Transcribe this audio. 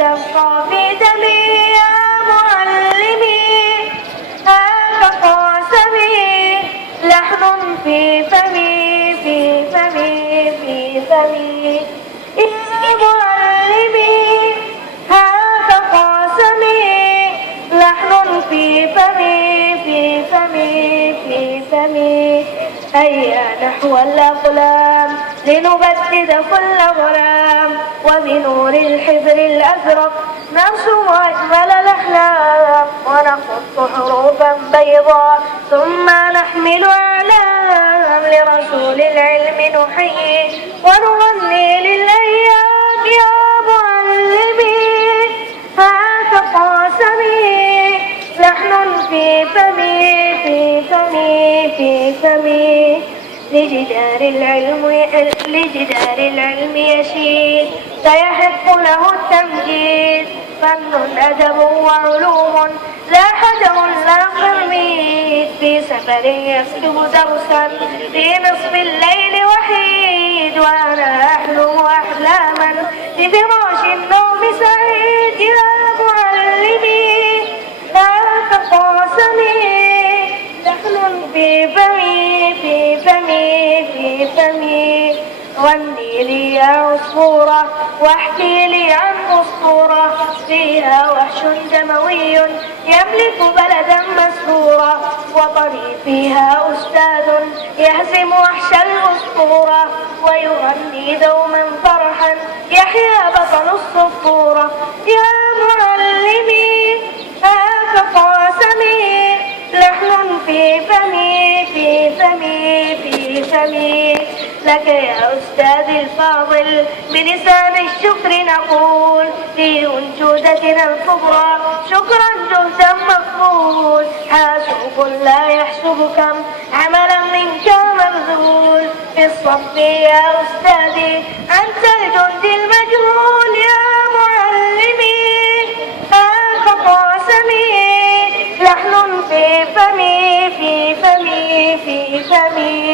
تبقى في دمي يا معلمي. هاك قاسمي لحن في فمي في فمي في فمي يا معلمي. هاك قاسمي لحن في فمي في فمي في فمي. هيا نحو الأقلام لنبدد كل ظلام، وبنور الحبر الأزرق نرسم أجمل الأحلام، ونخط حروفا بيضاء ثم نحمل أعلام لرسول العلم نحيي ونغني للأيام يا معلمي. هاك قاسمي لحن في فمي في فمي في فمي. لجدار العلم يشيد سيحق له التمجيد. فن أدب وعلوم لا حجر لا قرميد. في سفر يكتب درسا في نصف الليل وحيد، وأنا أحلم أحلاما لفراش النوم سعيد يا معلمي. هاك قاسمي لحن في فمي في فمي في فمي. غني لي يا عصفورة واحكي لي عن أسطورة فيها وحش دموي يملك بلدا مسرورا، وطني فيها أستاذ يهزم وحش الأسطورة، ويغني دوما فرحا يحيا بطل الصفورة يا معلمي. هاك قاسمي لحن في فمي في فمي في فمي. لك يا أستاذي الفاضل بلسان الشكر نقول في أنشودتنا الكبرى شكرا جهدا مقبول. حاسوب لا يحسب كم عملا منك مبذول، في الصف يا أستاذي أنت الجند المجهول يا معلمي. هاك قاسمي لحن في فمي في فمي في فمي.